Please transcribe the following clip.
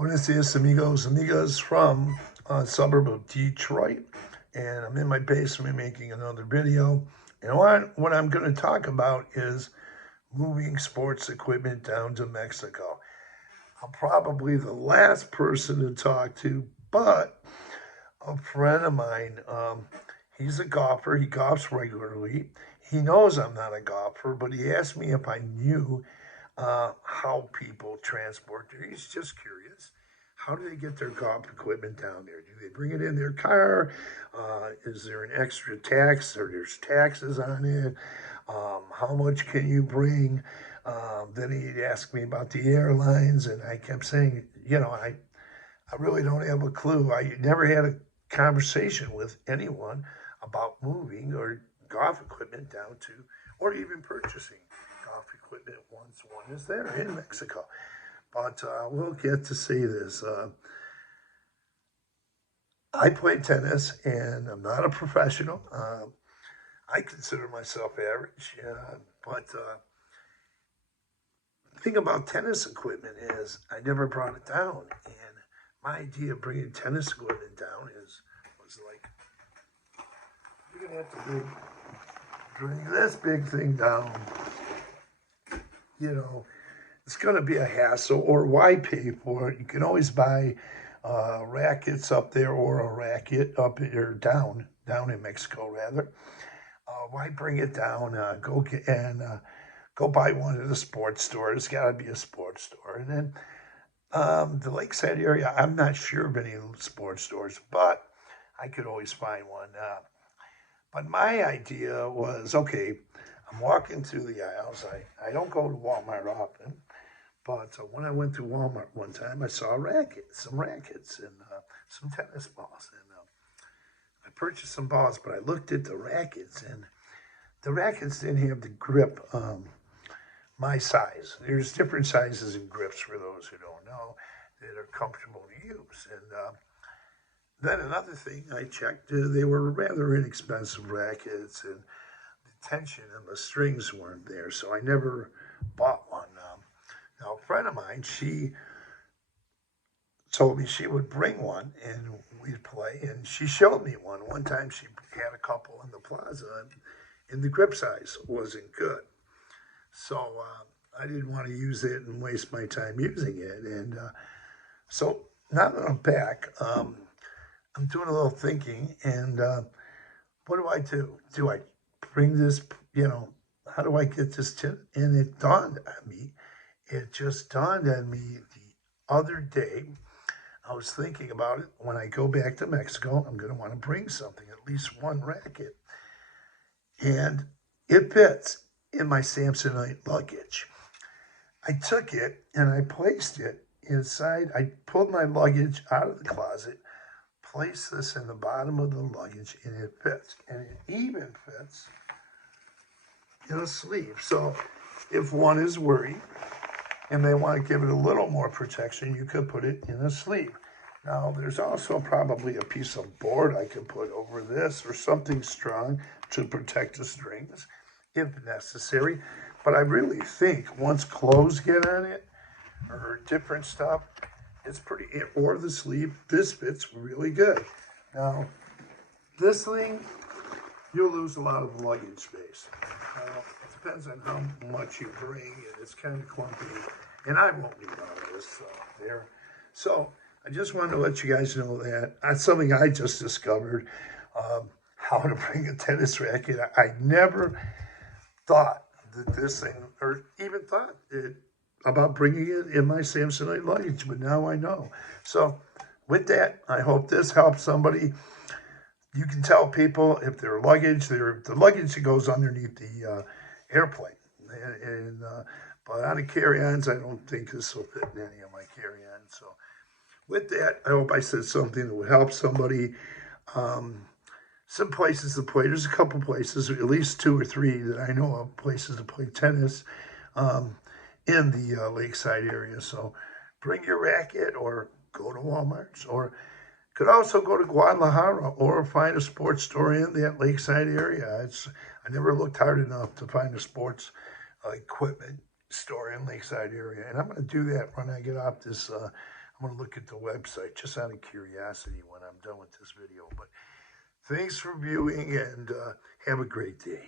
Buenos dias, amigos, amigas from a suburb of Detroit. And I'm in my basement making another video. And what I'm going to talk about is moving sports equipment down to Mexico. I'm probably the last person to talk to, but a friend of mine, he's a golfer. He golfs regularly. He knows I'm not a golfer, but he asked me if I knew how people transport there. He's just curious. How do they get their golf equipment down there? Do they bring it in their car? Is there an extra tax or there's taxes on it? How much can you bring? Then he'd ask me about the airlines, and I kept saying, I really don't have a clue. I never had a conversation with anyone about moving or golf equipment down to, or even purchasing golf equipment once one is there in Mexico. But we'll get to see this. I play tennis, and I'm not a professional. I consider myself average, but the thing about tennis equipment is I never brought it down, and my idea of bringing tennis equipment down was like, you're gonna have to bring this big thing down. It's gonna be a hassle. Or why pay for it? You can always buy rackets up there, or a racket up or down in Mexico rather. Why bring it down? Go buy one at a sports store. It's got to be a sports store. And then the lakeside area, I'm not sure of any sports stores, but I could always find one. But my idea was, okay, I'm walking through the aisles. I don't go to Walmart often, but when I went to Walmart one time, I saw some rackets, and some tennis balls. And I purchased some balls, but I looked at the rackets, and the rackets didn't have the grip my size. There's different sizes and grips for those who don't know that are comfortable to use. And then another thing I checked, they were rather inexpensive rackets, and the tension and the strings weren't there, so I never bought one. Now, a friend of mine, she told me she would bring one and we'd play, and she showed me one. One time she had a couple in the plaza, and the grip size wasn't good. So I didn't want to use it and waste my time using it. And so now that I'm back, I'm doing a little thinking, and what do I do? Do I bring this, how do I get this to? And it just dawned on me the other day. I was thinking about it. When I go back to Mexico, I'm going to want to bring something, at least one racket. And it fits in my Samsonite luggage. I took it and I placed it inside. I pulled my luggage out of the closet, placed this in the bottom of the luggage, and it fits. And it even fits in a sleeve. So if one is worried and they want to give it a little more protection, you could put it in a sleeve. Now, there's also probably a piece of board I could put over this, or something strong to protect the strings if necessary. But I really think once clothes get on it, or different stuff, it's pretty, or the sleeve, this fits really good. Now, this thing, you'll lose a lot of luggage space. It depends on how much you bring, and it's kind of clumpy. And I won't need all of this there. So I just wanted to let you guys know that. That's something I just discovered, how to bring a tennis racket. I never thought that this thing, or even thought about bringing it in my Samsonite luggage, but now I know. So with that, I hope this helps somebody. You can tell people if their luggage, the luggage that goes underneath the airplane. But on the carry-ons, I don't think this will fit in any of my carry-ons. So with that, I hope I said something that would help somebody. Some places to play. There's a couple places, at least 2 or 3 that I know of, places to play tennis in the lakeside area. So bring your racket, or go to Walmart's, or could also go to Guadalajara, or find a sports store in that lakeside area. I never looked hard enough to find a sports equipment store in lakeside area, and I'm going to do that when I get off this I'm going to look at the website just out of curiosity when I'm done with this video. But thanks for viewing, and have a great day.